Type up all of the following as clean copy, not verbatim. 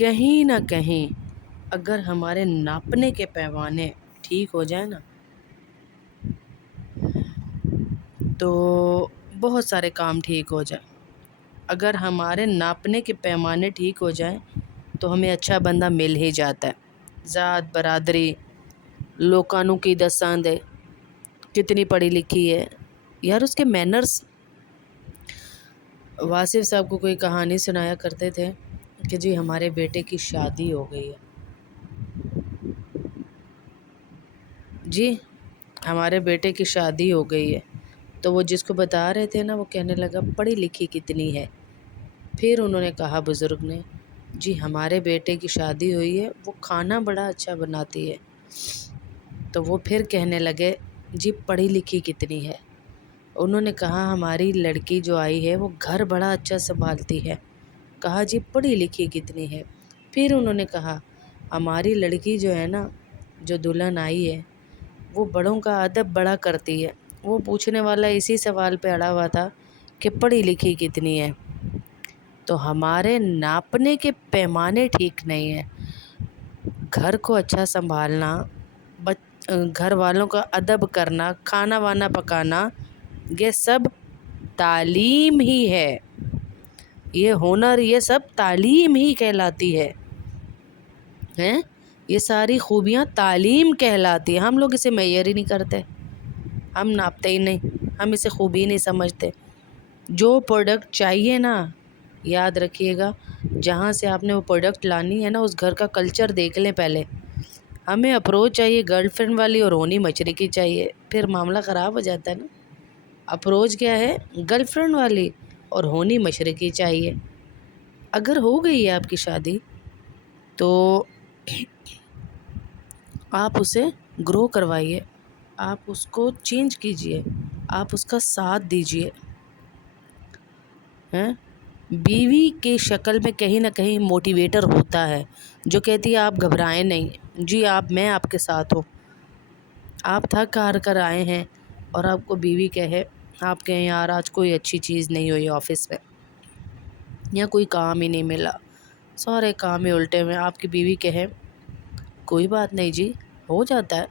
کہیں نہ کہیں اگر ہمارے ناپنے کے پیمانے ٹھیک ہو جائیں نا تو بہت سارے کام ٹھیک ہو جائیں. اگر ہمارے ناپنے کے پیمانے ٹھیک ہو جائیں تو ہمیں اچھا بندہ مل ہی جاتا ہے. ذات برادری لوکانوں کی دستاند ہے، کتنی پڑھی لکھی ہے یار، اس کے مینرز. واصف صاحب کو کوئی کہانی سنایا کرتے تھے کہ جی ہمارے بیٹے کی شادی ہو گئی ہے. جی ہمارے بیٹے کی شادی ہو گئی ہے. تو وہ جس کو بتا رہے تھے نا وہ کہنے لگا پڑھی لکھی کتنی ہے. پھر انہوں نے کہا بزرگ نے، جی ہمارے بیٹے کی شادی ہوئی ہے، وہ کھانا بڑا اچھا بناتی ہے. تو وہ پھر کہنے لگے جی پڑھی لکھی کتنی ہے. انہوں نے کہا ہماری لڑکی جو آئی ہے وہ گھر بڑا اچھا سنبھالتی ہے. کہا جی پڑھی لکھی کتنی ہے. پھر انہوں نے کہا ہماری لڑکی جو ہے نا، جو دلہن آئی ہے، وہ بڑوں کا ادب بڑا کرتی ہے. وہ پوچھنے والا اسی سوال پہ اڑا ہوا تھا کہ پڑھی لکھی کتنی ہے. تو ہمارے ناپنے کے پیمانے ٹھیک نہیں ہیں. گھر کو اچھا سنبھالنا، گھر والوں کا ادب کرنا، کھانا وانا پکانا، یہ سب تعلیم ہی ہے. یہ ہنر، یہ سب تعلیم ہی کہلاتی ہے. یہ ساری خوبیاں تعلیم کہلاتی ہیں. ہم لوگ اسے معیار ہی نہیں کرتے، ہم ناپتے ہی نہیں، ہم اسے خوبی نہیں سمجھتے. جو پروڈکٹ چاہیے نا، یاد رکھیے گا، جہاں سے آپ نے وہ پروڈکٹ لانی ہے نا، اس گھر کا کلچر دیکھ لیں پہلے. ہمیں اپروچ چاہیے گرل فرینڈ والی اور ہونی مچھری کی چاہیے، پھر معاملہ خراب ہو جاتا ہے نا. اپروچ کیا ہے؟ گرل فرینڈ والی اور ہونی مچھری کی چاہیے. اگر ہو گئی ہے آپ کی شادی تو آپ اسے گرو کروائیے، آپ اس کو چینج کیجئے، آپ اس کا ساتھ دیجئے. بیوی کی شکل میں کہیں نہ کہیں موٹیویٹر ہوتا ہے جو کہتی ہے آپ گھبرائیں نہیں، جی میں آپ کے ساتھ ہوں. آپ تھک ہار کر آئے ہیں اور آپ کو بیوی کہے، آپ کہیں یار آج کوئی اچھی چیز نہیں ہوئی آفس میں، یا کوئی کام ہی نہیں ملا، سارے کام ہی الٹے ہوئے. آپ کی بیوی کہے کوئی بات نہیں جی، ہو جاتا ہے،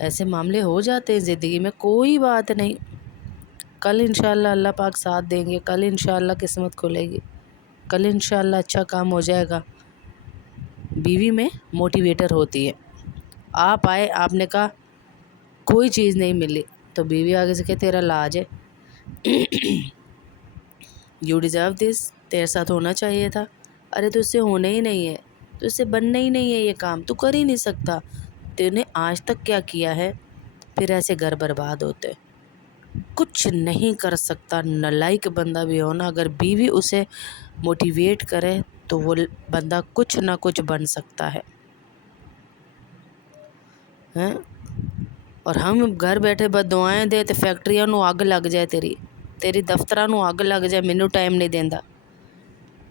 ایسے معاملے ہو جاتے ہیں زندگی میں، کوئی بات نہیں، کل انشاءاللہ اللہ پاک ساتھ دیں گے، کل انشاءاللہ قسمت کھلے گی، کل انشاءاللہ اچھا کام ہو جائے گا. بیوی میں موٹیویٹر ہوتی ہے. آپ آئے، آپ نے کہا کوئی چیز نہیں ملی، تو بیوی آگے سے کہ تیرا لاج ہے، یو ڈیزرو دس، تیرے ساتھ ہونا چاہیے تھا. ارے تو اس سے ہونا ہی نہیں ہے، تو اس سے بننا ہی نہیں ہے، یہ کام تو کر ہی نہیں سکتا، تو نے آج تک کیا کیا ہے. پھر ایسے گھر برباد ہوتے. کچھ نہیں کر سکتا نالائق بندہ بھی ہونا، اگر بیوی اسے موٹیویٹ کرے تو وہ بندہ کچھ نہ کچھ بن سکتا ہے. اور ہم گھر بیٹھے بد دعائیں دے تو فیکٹریاں نو اگ لگ جائے، تیری دفتراں نو اگ لگ جائے، مینوں ٹائم نہیں دیندا.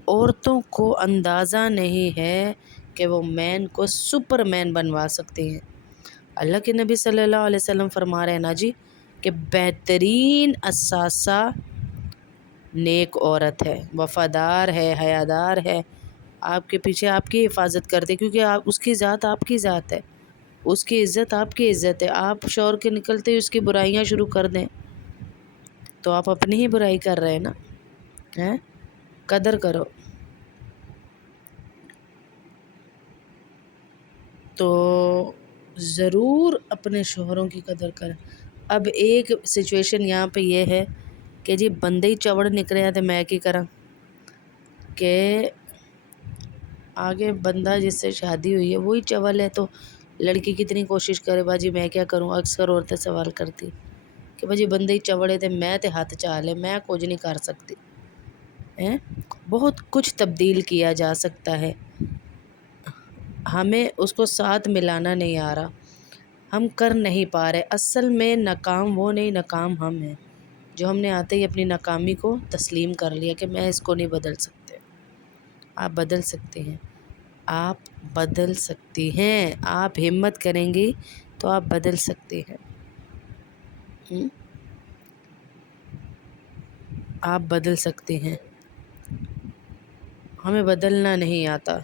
عورتوں کو اندازہ نہیں ہے کہ وہ مین کو سپر مین بنوا سکتے ہیں. اللہ کے نبی صلی اللہ علیہ وسلم فرما رہے ہیں نا جی کہ بہترین اثاثہ نیک عورت ہے، وفادار ہے، حیادار ہے، آپ کے پیچھے آپ کی حفاظت کرتے، کیونکہ اس کی ذات آپ کی ذات ہے، اس کی عزت آپ کی عزت ہے. آپ شوہر کے نکلتے ہی اس کی برائیاں شروع کر دیں تو آپ اپنی ہی برائی کر رہے ہیں نا. قدر کرو. تو ضرور اپنے شوہروں کی قدر کریں. اب ایک سچویشن یہاں پہ یہ ہے کہ جی بندے ہی چوڑ نکلے ہیں تو میں کی کراں، کہ آگے بندہ جس سے شادی ہوئی ہے وہی چول ہے، تو لڑکی کتنی کوشش کرے باجی میں کیا کروں. اکثر عورتیں سوال کرتی کہ باجی بندے ہی چوڑے تھے، میں تے ہاتھ چالے، میں کچھ نہیں کر سکتی. بہت کچھ تبدیل کیا جا سکتا ہے، ہمیں اس کو ساتھ ملانا نہیں آ رہا، ہم کر نہیں پا رہے. اصل میں ناکام وہ نہیں، ناکام ہم ہیں جو ہم نے آتے ہی اپنی ناکامی کو تسلیم کر لیا کہ میں اس کو نہیں بدل سکتے. آپ بدل سکتے ہیں، آپ بدل سکتی ہیں، آپ ہمت کریں گی تو آپ بدل سکتے ہیں. آپ بدل سکتے ہیں. ہمیں بدلنا نہیں آتا۔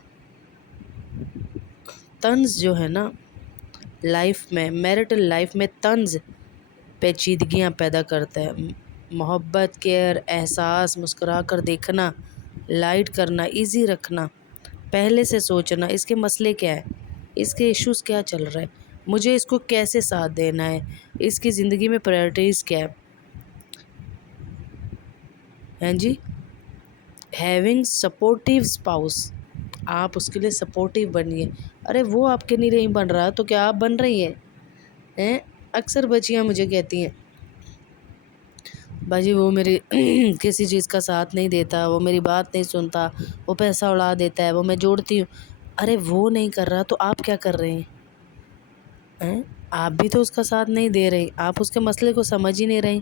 طنز جو ہے نا لائف میں، میرٹل لائف میں طنز پیچیدگیاں پیدا کرتا ہے۔ محبت، کیئر، احساس، مسکرا کر دیکھنا، لائٹ کرنا، ایزی رکھنا، پہلے سے سوچنا اس کے مسئلے کیا ہے، اس کے ایشوز کیا چل رہا ہے، مجھے اس کو کیسے ساتھ دینا ہے، اس کی زندگی میں پرائرٹیز کیا ہے جی۔ ہیونگ سپورٹیو اسپاؤس، آپ اس کے لیے سپورٹیو بنیے۔ ارے وہ آپ کے نہیں بن رہا تو کیا آپ بن رہی ہیں؟ اکثر بچیاں مجھے کہتی ہیں باجی وہ میری کسی چیز کا ساتھ نہیں دیتا، وہ میری بات نہیں سنتا، وہ پیسہ اڑا دیتا ہے، وہ میں جوڑتی ہوں۔ ارے وہ نہیں کر رہا تو آپ کیا کر رہے ہیں؟ آپ بھی تو اس کا ساتھ نہیں دے رہے، آپ اس کے مسئلے کو سمجھ ہی نہیں رہے۔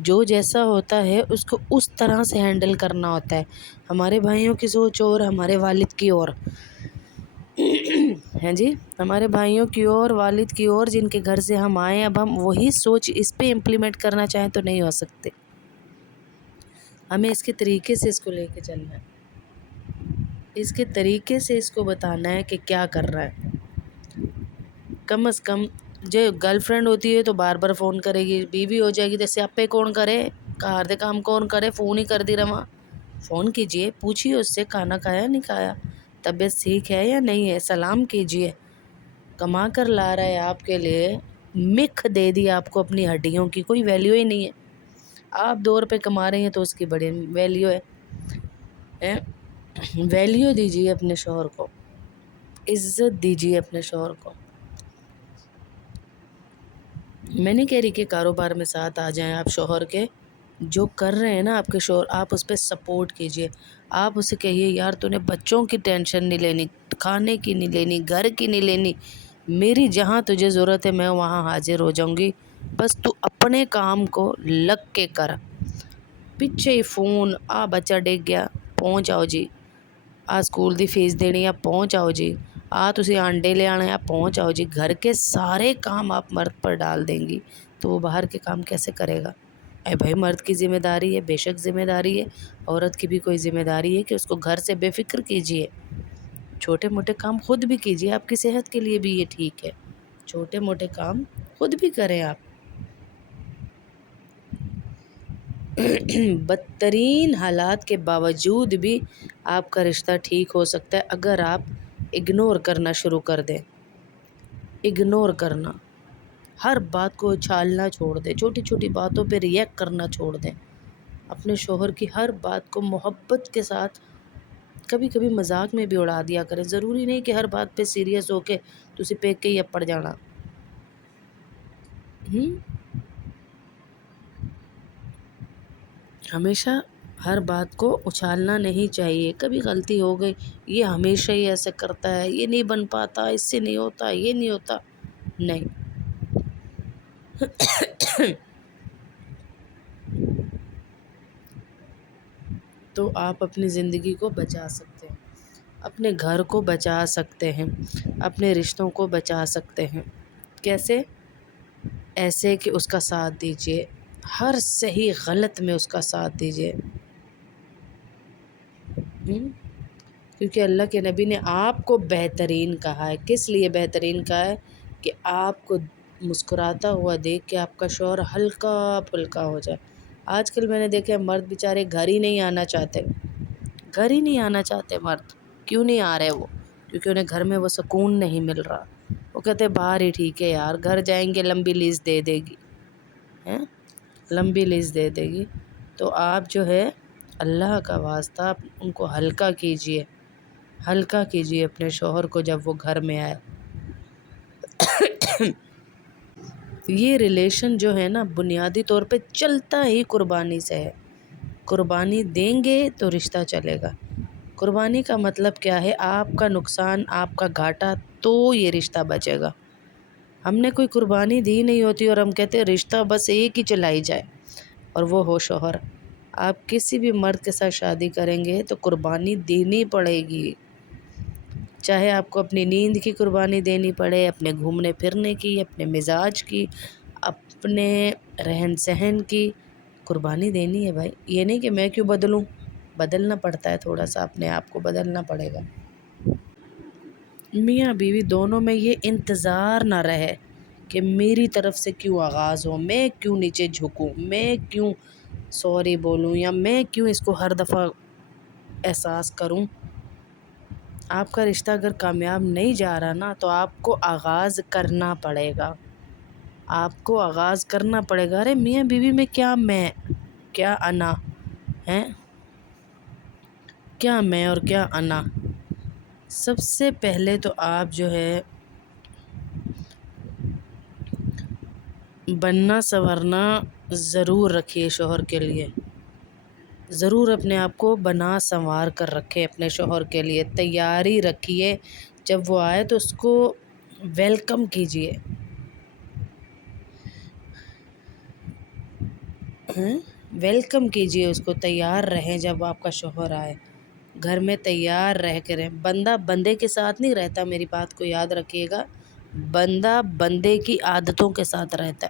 جو جیسا ہوتا ہے اس کو اس طرح سے ہینڈل کرنا ہوتا ہے۔ ہمارے بھائیوں کی سوچ اور ہمارے والد کی اور ہیں جی، ہمارے بھائیوں کی اور والد کی اور جن کے گھر سے ہم آئے، اب ہم وہی سوچ اس پہ امپلیمنٹ کرنا چاہیں تو نہیں ہو سکتے۔ ہمیں اس کے طریقے سے اس کو لے کے چلنا ہے، اس کے طریقے سے اس کو بتانا ہے کہ کیا کر رہا ہے۔ کم از کم جو گرل فرینڈ ہوتی ہے تو بار بار فون کرے گی، بیوی ہو جائے گی تو سیاپے کون کرے، گھر دے کام کون کرے، فون ہی کر دی رہا۔ فون کیجئے، پوچھیے اس سے کھانا کھایا نہیں کھایا، طبیعت ٹھیک ہے یا نہیں ہے، سلام کیجئے۔ کما کر لا رہا ہے آپ کے لیے، مکھ دے دی آپ کو اپنی ہڈیوں کی، کوئی ویلیو ہی نہیں ہے۔ آپ 2 روپے کما رہے ہیں تو اس کی بڑی ویلیو ہے۔ ویلیو دیجیے اپنے شوہر کو، عزت دیجیے اپنے شوہر کو۔ میں نہیں کہہ رہی کہ کاروبار میں ساتھ آ جائیں آپ شوہر کے، جو کر رہے ہیں نا آپ کے شوہر، آپ اس پہ سپورٹ کیجیے۔ آپ اسے کہیے یار تو نے بچوں کی ٹینشن نہیں لینی، کھانے کی نہیں لینی، گھر کی نہیں لینی، میری جہاں تجھے ضرورت ہے میں وہاں حاضر ہو جاؤں گی، بس تو اپنے کام کو لگ کے کر۔ پیچھے ہی فون، بچہ ڈگ گیا، پہنچ آؤ جی، اسکول دی فیس دینی ہے، پہنچ آؤ جی، تسی آنڈے لے آنے ہیں، پہنچ آؤ جی۔ گھر کے سارے کام آپ مرد پر ڈال دیں گی تو وہ باہر کے کام کیسے کرے گا؟ اے بھائی مرد کی ذمہ داری ہے، بے شک ذمہ داری ہے، عورت کی بھی کوئی ذمہ داری ہے کہ اس کو گھر سے بے فکر کیجیے۔ چھوٹے موٹے کام خود بھی کیجیے، آپ کی صحت کے لیے بھی یہ ٹھیک ہے، چھوٹے موٹے کام خود بھی کریں آپ۔ بدترین حالات کے باوجود بھی آپ کا رشتہ ٹھیک ہو سکتا ہے اگر آپ اگنور کرنا شروع کر دیں۔ اگنور کرنا، ہر بات کو اچھالنا چھوڑ دیں، چھوٹی چھوٹی باتوں پہ ریئیکٹ کرنا چھوڑ دیں۔ اپنے شوہر کی ہر بات کو محبت کے ساتھ، کبھی کبھی مذاق میں بھی اڑا دیا کریں، ضروری نہیں کہ ہر بات پہ سیریس ہو کے تسی پیک کے ہی اپڑ جانا۔ ہمیشہ ہر بات کو اچھالنا نہیں چاہیے۔ کبھی غلطی ہو گئی، یہ ہمیشہ ہی ایسے کرتا ہے، یہ نہیں بن پاتا، اس سے نہیں ہوتا، یہ نہیں ہوتا، نہیں۔ تو آپ اپنی زندگی کو بچا سکتے ہیں، اپنے گھر کو بچا سکتے ہیں، اپنے رشتوں کو بچا سکتے ہیں۔ کیسے؟ ایسے کہ اس کا ساتھ دیجیے، ہر صحیح غلط میں اس کا ساتھ دیجیے۔ کیونکہ اللہ کے نبی نے آپ کو بہترین کہا ہے۔ کس لیے بہترین کہا ہے؟ کہ آپ کو مسکراتا ہوا دیکھ کے آپ کا شوہر ہلکا پھلکا ہو جائے۔ آج کل میں نے دیکھا مرد بیچارے گھر ہی نہیں آنا چاہتے، گھر ہی نہیں آنا چاہتے مرد۔ کیوں نہیں آ رہے وہ؟ کیونکہ انہیں گھر میں وہ سکون نہیں مل رہا۔ وہ کہتے باہر ہی ٹھیک ہے یار، گھر جائیں گے لمبی لیز دے دے گی، لمبی لیز دے دے گی۔ تو آپ جو ہے اللہ کا واسطہ ان کو ہلکا کیجیے، ہلکا کیجیے اپنے شوہر کو جب وہ گھر میں آئے۔ یہ ریلیشن جو ہے نا بنیادی طور پہ چلتا ہی قربانی سے ہے۔ قربانی دیں گے تو رشتہ چلے گا۔ قربانی کا مطلب کیا ہے؟ آپ کا نقصان، آپ کا گھاٹا، تو یہ رشتہ بچے گا۔ ہم نے کوئی قربانی دی نہیں ہوتی اور ہم کہتے ہیں رشتہ بس ایک ہی چلائی جائے، اور وہ ہو شوہر۔ آپ کسی بھی مرد کے ساتھ شادی کریں گے تو قربانی دینی پڑے گی، چاہے آپ کو اپنی نیند کی قربانی دینی پڑے، اپنے گھومنے پھرنے کی، اپنے مزاج کی، اپنے رہن سہن کی قربانی دینی ہے بھائی۔ یہ نہیں کہ میں کیوں بدلوں، بدلنا پڑتا ہے، تھوڑا سا اپنے آپ کو بدلنا پڑے گا۔ میاں بیوی دونوں میں یہ انتظار نہ رہے کہ میری طرف سے کیوں آغاز ہو، میں کیوں نیچے جھکوں، میں کیوں سوری بولوں، یا میں کیوں اس کو ہر دفعہ احساس کروں۔ آپ کا رشتہ اگر کامیاب نہیں جا رہا نا تو آپ کو آغاز کرنا پڑے گا، آپ کو آغاز کرنا پڑے گا۔ ارے میاں بیوی میں کیا میں، کیا انا ہے، کیا میں اور کیا انا۔ سب سے پہلے تو آپ جو ہے بننا سنورنا ضرور رکھیے شوہر کے لیے، ضرور اپنے آپ کو بنا سنوار کر رکھے اپنے شوہر کے لیے، تیاری رکھیے، جب وہ آئے تو اس کو ویلکم کیجیے، ویلکم کیجیے اس کو، تیار رہیں جب آپ کا شوہر آئے، گھر میں تیار رہ کے رہیں۔ بندہ بندے کے ساتھ نہیں رہتا، میری بات کو یاد رکھیے گا، بندہ بندے کی عادتوں کے ساتھ رہتا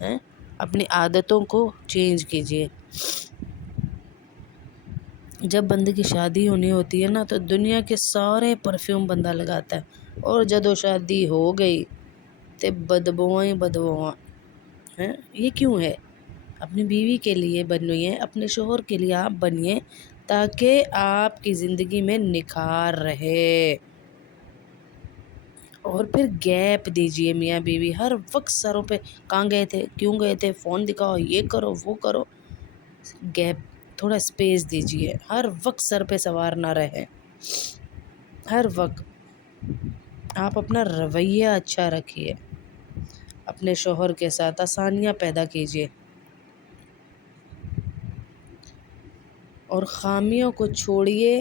ہے، اپنی عادتوں کو چینج کیجیے۔ جب بندے کی شادی ہونی ہوتی ہے نا تو دنیا کے سارے پرفیوم بندہ لگاتا ہے، اور جدو شادی ہو گئی تو بدبوئیں بدبواں ہیں۔ یہ کیوں ہے؟ اپنی بیوی کے لیے بنیے، اپنے شوہر کے لیے آپ بنیے، تاکہ آپ کی زندگی میں نکھار رہے۔ اور پھر گیپ دیجیے میاں بیوی، ہر وقت سروں پہ کہاں گئے تھے، کیوں گئے تھے، فون دکھاؤ، یہ کرو وہ کرو، گیپ، تھوڑا اسپیس دیجیے، ہر وقت سر پہ سوار نہ رہے، ہر وقت آپ اپنا رویہ اچھا رکھیے، اپنے شوہر کے ساتھ آسانیاں پیدا کیجیے، اور خامیوں کو چھوڑیے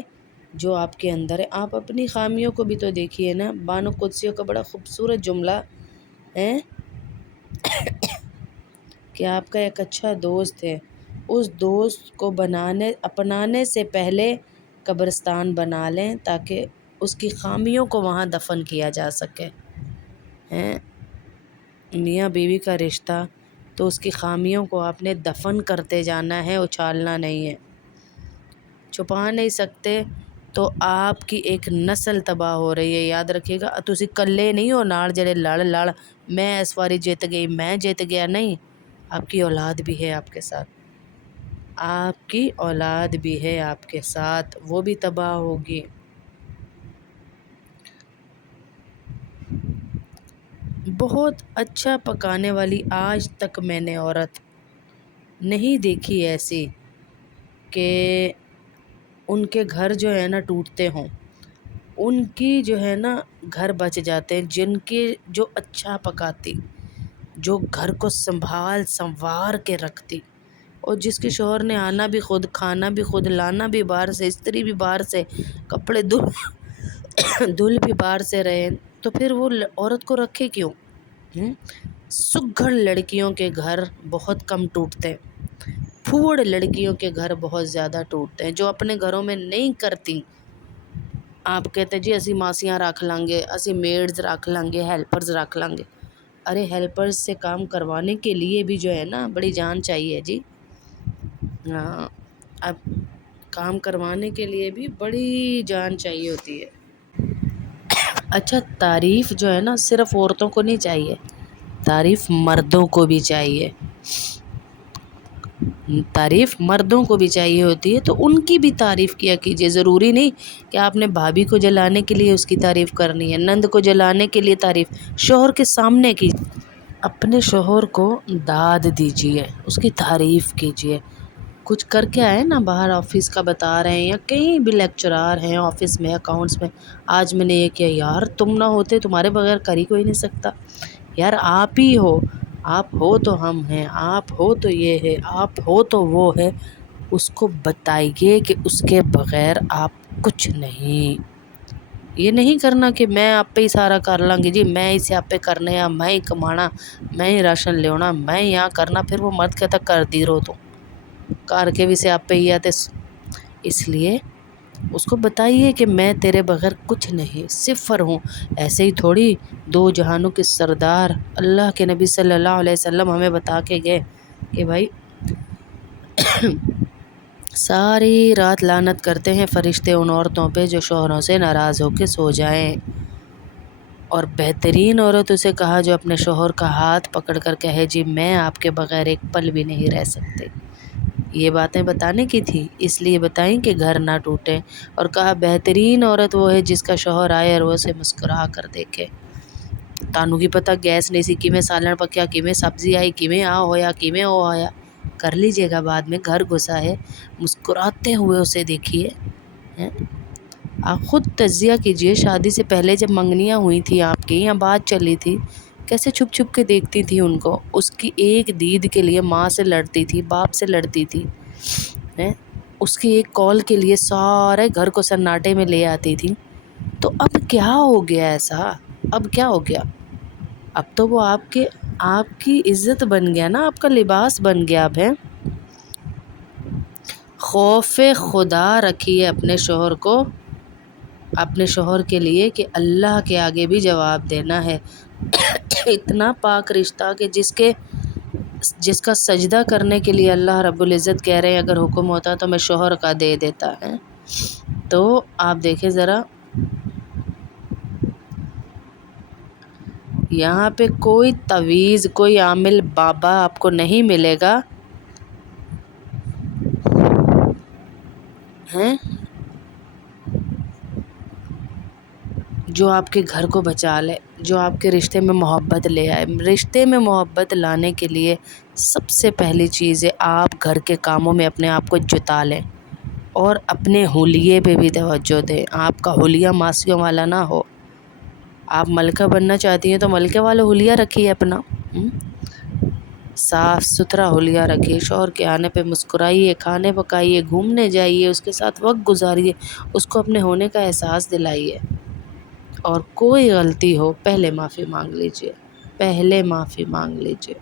جو آپ کے اندر ہے۔ آپ اپنی خامیوں کو بھی تو دیکھیے نا۔ بانو قدسیوں کا بڑا خوبصورت جملہ ہے کہ آپ کا ایک اچھا دوست ہے، اس دوست کو اپنانے سے پہلے قبرستان بنا لیں تاکہ اس کی خامیوں کو وہاں دفن کیا جا سکے۔ میاں بیوی کا رشتہ تو اس کی خامیوں کو آپ نے دفن کرتے جانا ہے، اچھالنا نہیں ہے۔ چھپا نہیں سکتے تو آپ کی ایک نسل تباہ ہو رہی ہے، یاد رکھیے گا۔ تسی کلے نہیں ہو نال جڑے لڑ میں اس واری جیت گئی، میں جیت گیا، نہیں، آپ کی اولاد بھی ہے آپ کے ساتھ، آپ کی اولاد بھی ہے آپ کے ساتھ، وہ بھی تباہ ہوگی۔ بہت اچھا پکانے والی آج تک میں نے عورت نہیں دیکھی ایسی کہ ان کے گھر جو ہے نا ٹوٹتے ہوں، ان کی جو ہے نا گھر بچ جاتے ہیں، جن کے جو اچھا پکاتی، جو گھر کو سنوار کے رکھتی، اور جس کے شوہر نے آنا بھی خود، کھانا بھی خود، لانا بھی باہر سے، استری بھی باہر سے، کپڑے دھل بھی باہر سے رہے، تو پھر وہ عورت کو رکھے کیوں؟ سگھڑ لڑکیوں کے گھر بہت کم ٹوٹتے ہیں، پھوڑ لڑکیوں کے گھر بہت زیادہ ٹوٹتے ہیں، جو اپنے گھروں میں نہیں کرتی۔ آپ کہتے ہیں جی اسی ماسیاں رکھ لیں گے، اسی میڈز رکھ لیں گے، ہیلپرز رکھ لیں گے۔ ارے ہیلپرز سے کام کروانے کے لیے بھی جو ہے نا بڑی جان چاہیے جی، ہاں، اب کام کروانے کے لیے بھی بڑی جان چاہیے ہوتی ہے۔ اچھا، تعریف جو ہے نا صرف عورتوں کو نہیں چاہیے، تعریف مردوں کو بھی چاہیے، تعریف مردوں کو بھی چاہیے ہوتی ہے، تو ان کی بھی تعریف کیا کیجیے۔ ضروری نہیں کہ آپ نے بھابھی کو جلانے کے لیے اس کی تعریف کرنی ہے، نند کو جلانے کے لیے تعریف، شوہر کے سامنے کی، اپنے شوہر کو داد دیجیے، اس کی تعریف کیجیے۔ کچھ کر کے آئے نا باہر، آفس کا بتا رہے ہیں، یا کہیں بھی لیکچرار ہیں آفس میں، اکاؤنٹس میں، آج میں نے یہ کیا، یار تم نہ ہوتے، تمہارے بغیر کر ہی کوئی نہیں سکتا، یار آپ ہی ہو، آپ ہو تو ہم ہیں، آپ ہو تو یہ ہے، آپ ہو تو وہ ہے، اس کو بتائیے کہ اس کے بغیر آپ کچھ نہیں۔ یہ نہیں کرنا کہ میں آپ پہ ہی سارا کر لوں گی جی، میں اسے آپ پہ کرنے، میں ہی کمانا، میں ہی راشن لینا، میں یہاں کرنا، پھر وہ مرد کہتا کر دی رو تو کر کے بھی سے آپ پہ ہی آتے۔ اس لیے اس کو بتائیے کہ میں تیرے بغیر کچھ نہیں، صفر ہوں۔ ایسے ہی تھوڑی، دو جہانوں کے سردار اللہ کے نبی صلی اللہ علیہ وسلم ہمیں بتا کے گئے کہ بھائی ساری رات لعنت کرتے ہیں فرشتے ان عورتوں پہ جو شوہروں سے ناراض ہو کے سو جائیں، اور بہترین عورت اسے کہا جو اپنے شوہر کا ہاتھ پکڑ کر کہے جی میں آپ کے بغیر ایک پل بھی نہیں رہ سکتے۔ یہ باتیں بتانے کی تھی، اس لیے بتائیں کہ گھر نہ ٹوٹے، اور کہا بہترین عورت وہ ہے جس کا شوہر آئے اور وہ اسے مسکرا کر دیکھے۔ تانوں کی پتہ گیس نہیں سی کیویں سالن پکیا، کیویں سبزی آئی، کیویں آ ہویا، کیویں او آیا، کر لیجیے گا بعد میں، گھر گھسا ہے، مسکراتے ہوئے اسے دیکھیے۔ ہیں؟ آپ خود تجزیہ کیجئے، شادی سے پہلے جب منگنیاں ہوئی تھی آپ کی یا بات چلی تھی، کیسے چھپ چھپ کے دیکھتی تھی ان کو، اس کی ایک دید کے لیے ماں سے لڑتی تھی، باپ سے لڑتی تھی، اس کی ایک کال کے لیے سارے گھر کو سناٹے میں لے آتی تھی۔ تو اب کیا ہو گیا ایسا؟ اب کیا ہو گیا؟ اب تو وہ آپ کی عزت بن گیا نا، آپ کا لباس بن گیا اب ہے۔ خوف خدا رکھیے اپنے شوہر کو، اپنے شوہر کے لیے کہ اللہ کے آگے بھی جواب دینا ہے۔ اتنا پاک رشتہ کہ جس کا سجدہ کرنے کے لیے اللہ رب العزت کہہ رہے ہیں اگر حکم ہوتا تو میں شوہر کا دے دیتا ہے۔ تو آپ دیکھیں ذرا، یہاں پہ کوئی تعویذ، کوئی عامل بابا آپ کو نہیں ملے گا ہیں جو آپ کے گھر کو بچا لے، جو آپ کے رشتے میں محبت لے آئے۔ رشتے میں محبت لانے کے لیے سب سے پہلی چیز ہے آپ گھر کے کاموں میں اپنے آپ کو جتا لیں، اور اپنے حلیے پہ بھی توجہ دیں۔ آپ کا حلیہ ماسیوں والا نہ ہو۔ آپ ملکہ بننا چاہتی ہیں تو ملکے والا حلیہ رکھیے اپنا، صاف ستھرا حلیہ رکھیے، شوہر کے آنے پہ مسکرائیے، کھانے پکائیے، گھومنے جائیے، اس کے ساتھ وقت گزاریے، اس کو اپنے ہونے کا احساس دلائیے، اور کوئی غلطی ہو پہلے معافی مانگ لیجیے، پہلے معافی مانگ لیجیے۔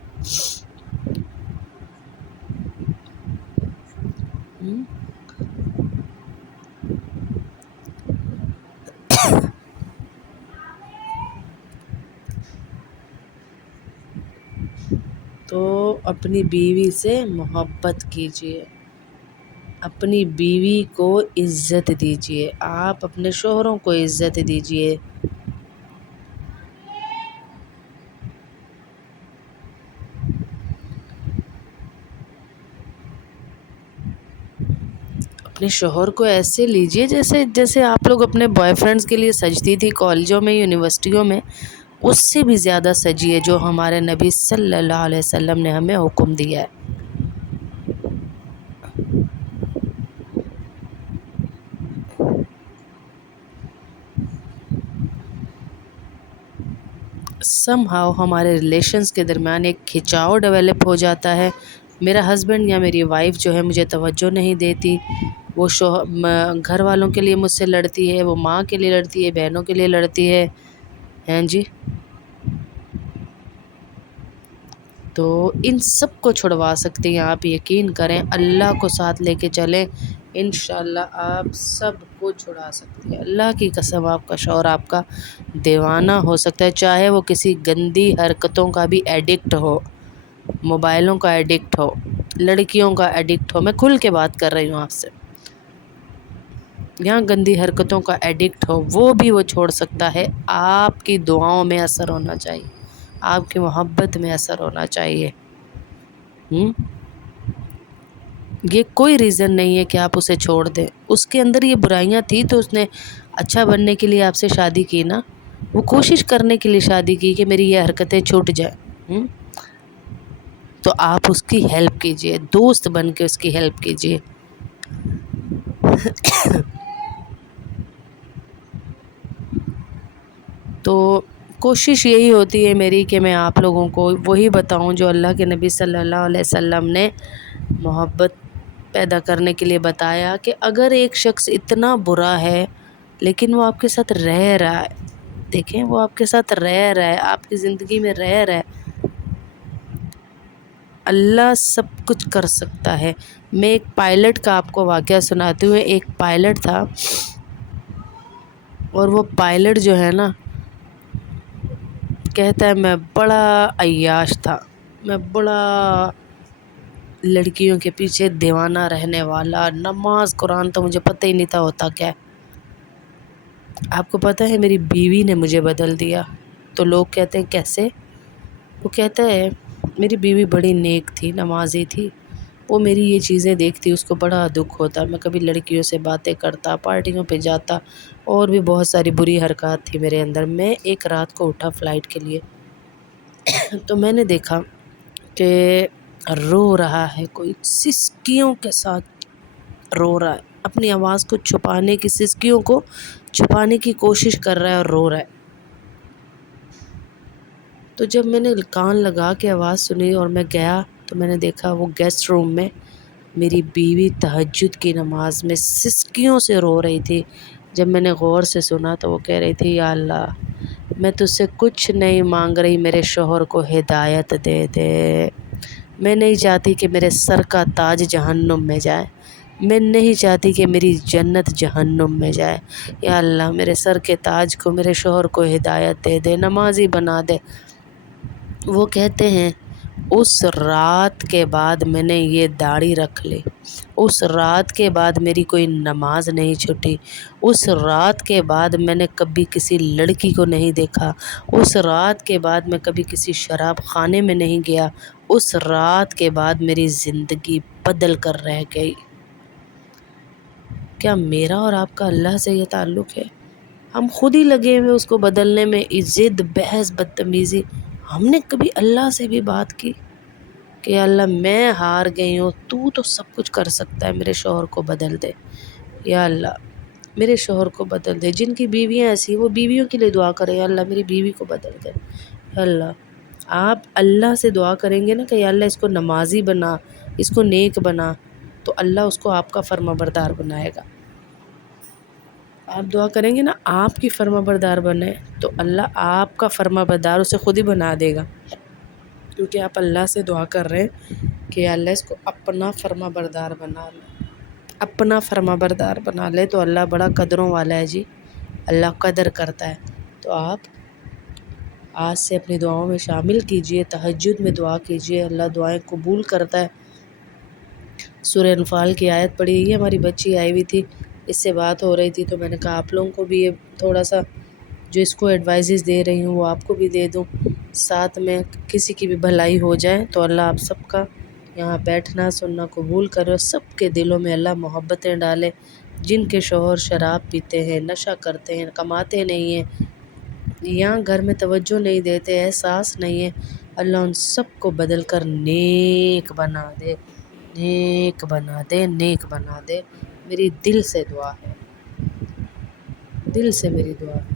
تو اپنی بیوی سے محبت کیجیے، اپنی بیوی کو عزت دیجیے، آپ اپنے شوہروں کو عزت دیجیے۔ اپنے شوہر کو ایسے لیجیے جیسے آپ لوگ اپنے بوائے فرینڈس کے لیے سجتی تھی کالجوں میں، یونیورسٹیوں میں، اس سے بھی زیادہ سجیے جو ہمارے نبی صلی اللہ علیہ وسلم نے ہمیں حکم دیا ہے۔ سم ہاؤ ہمارے ریلیشنز کے درمیان ایک کھچاؤ ڈیولپ ہو جاتا ہے۔ میرا ہسبینڈ یا میری وائف جو ہے مجھے توجہ نہیں دیتی، وہ گھر والوں کے لیے مجھ سے لڑتی ہے، وہ ماں کے لیے لڑتی ہے، بہنوں کے لیے لڑتی ہے، ہیں جی۔ تو ان سب کو چھڑوا سکتے ہیں آپ، یقین کریں، اللہ کو ساتھ لے کے چلیں، انشاءاللہ آپ سب کو چھڑا سکتے ہیں۔ اللہ کی قسم، آپ کا شوہر آپ کا دیوانہ ہو سکتا ہے، چاہے وہ کسی گندی حرکتوں کا بھی ایڈکٹ ہو، موبائلوں کا ایڈکٹ ہو، لڑکیوں کا ایڈکٹ ہو، میں کھل کے بات کر رہی ہوں آپ سے، یہاں گندی حرکتوں کا ایڈکٹ ہو، وہ بھی وہ چھوڑ سکتا ہے۔ آپ کی دعاؤں میں اثر ہونا چاہیے، آپ کی محبت میں اثر ہونا چاہیے۔ یہ کوئی ریزن نہیں ہے کہ آپ اسے چھوڑ دیں، اس کے اندر یہ برائیاں تھیں تو اس نے اچھا بننے کے لیے آپ سے شادی کی نا، وہ کوشش کرنے کے لیے شادی کی کہ میری یہ حرکتیں چھوٹ جائیں، تو آپ اس کی ہیلپ کیجئے، دوست بن کے اس کی ہیلپ کیجئے۔ تو کوشش یہی ہوتی ہے میری کہ میں آپ لوگوں کو وہی بتاؤں جو اللہ کے نبی صلی اللہ علیہ وسلم نے محبت پیدا کرنے کے لیے بتایا، کہ اگر ایک شخص اتنا برا ہے لیکن وہ آپ کے ساتھ رہ رہا ہے، دیکھیں وہ آپ کے ساتھ رہ رہا ہے، آپ کی زندگی میں رہ رہا ہے، اللہ سب کچھ کر سکتا ہے۔ میں ایک پائلٹ کا آپ کو واقعہ سناتی ہوں۔ ایک پائلٹ تھا، اور وہ پائلٹ جو ہے نا کہتا ہے میں بڑا عیاش تھا، میں بڑا لڑکیوں کے پیچھے دیوانہ رہنے والا، نماز قرآن تو مجھے پتہ ہی نہیں تھا ہوتا کیا ہے۔ آپ کو پتہ ہے میری بیوی نے مجھے بدل دیا۔ تو لوگ کہتے ہیں کیسے؟ وہ کہتا ہے میری بیوی بڑی نیک تھی، نمازی تھی، وہ میری یہ چیزیں دیکھتی، اس کو بڑا دکھ ہوتا، میں کبھی لڑکیوں سے باتیں کرتا، پارٹیوں پہ جاتا، اور بھی بہت ساری بری حرکات تھی میرے اندر۔ میں ایک رات کو اٹھا فلائٹ کے لیے، تو میں نے دیکھا کہ رو رہا ہے کوئی، سسکیوں کے ساتھ رو رہا ہے، اپنی آواز کو چھپانے کی، سسکیوں کو چھپانے کی کوشش کر رہا ہے اور رو رہا ہے۔ تو جب میں نے کان لگا کے آواز سنی اور میں گیا تو میں نے دیکھا وہ گیسٹ روم میں میری بیوی تہجد کی نماز میں سسکیوں سے رو رہی تھی۔ جب میں نے غور سے سنا تو وہ کہہ رہی تھی یا اللہ میں تجھ سے کچھ نہیں مانگ رہی، میرے شوہر کو ہدایت دے دے، میں نہیں چاہتی کہ میرے سر کا تاج جہنم میں جائے، میں نہیں چاہتی کہ میری جنت جہنم میں جائے، یا اللہ میرے سر کے تاج کو، میرے شوہر کو ہدایت دے دے، نمازی بنا دے۔ وہ کہتے ہیں اس رات کے بعد میں نے یہ داڑھی رکھ لی، اس رات کے بعد میری کوئی نماز نہیں چھٹی، اس رات کے بعد میں نے کبھی کسی لڑکی کو نہیں دیکھا، اس رات کے بعد میں کبھی کسی شراب خانے میں نہیں گیا، اس رات کے بعد میری زندگی بدل کر رہ گئی۔ کیا میرا اور آپ کا اللہ سے یہ تعلق ہے؟ ہم خود ہی لگے ہوئے اس کو بدلنے میں، ضد، بحث، بدتمیزی۔ ہم نے کبھی اللہ سے بھی بات کی کہ اللہ میں ہار گئی ہوں، تو سب کچھ کر سکتا ہے، میرے شوہر کو بدل دے، یا اللہ میرے شوہر کو بدل دے۔ جن کی بیویاں ایسی وہ بیویوں کے لیے دعا کریں، یا اللہ میری بیوی کو بدل دے۔ یا اللہ آپ اللہ سے دعا کریں گے نا کہ یا اللہ اس کو نمازی بنا، اس کو نیک بنا، تو اللہ اس کو آپ کا فرما بردار بنائے گا۔ آپ دعا کریں گے نا آپ کی فرما بردار بنے تو اللہ آپ کا فرما بردار اسے خود ہی بنا دے گا، کیونکہ آپ اللہ سے دعا کر رہے ہیں کہ اللہ اس کو اپنا فرما بردار بنا لے، اپنا فرما بردار بنا لے۔ تو اللہ بڑا قدروں والا ہے جی، اللہ قدر کرتا ہے۔ تو آپ آج سے اپنی دعاؤں میں شامل کیجئے، تہجد میں دعا کیجئے، اللہ دعائیں قبول کرتا ہے۔ سورہ انفال کی آیت پڑھی ہوئی ہے، ہماری بچی آئی ہوئی تھی، اس سے بات ہو رہی تھی، تو میں نے کہا آپ لوگوں کو بھی یہ تھوڑا سا جو اس کو ایڈوائزز دے رہی ہوں وہ آپ کو بھی دے دوں، ساتھ میں کسی کی بھی بھلائی ہو جائے۔ تو اللہ آپ سب کا یہاں بیٹھنا سننا قبول کرے، اور سب کے دلوں میں اللہ محبتیں ڈالے۔ جن کے شوہر شراب پیتے ہیں، نشہ کرتے ہیں، کماتے نہیں ہیں، یہاں گھر میں توجہ نہیں دیتے، احساس نہیں ہے، اللہ ان سب کو بدل کر نیک بنا دے، نیک بنا دے، نیک بنا دے۔ میری دل سے دعا ہے، دل سے میری دعا ہے۔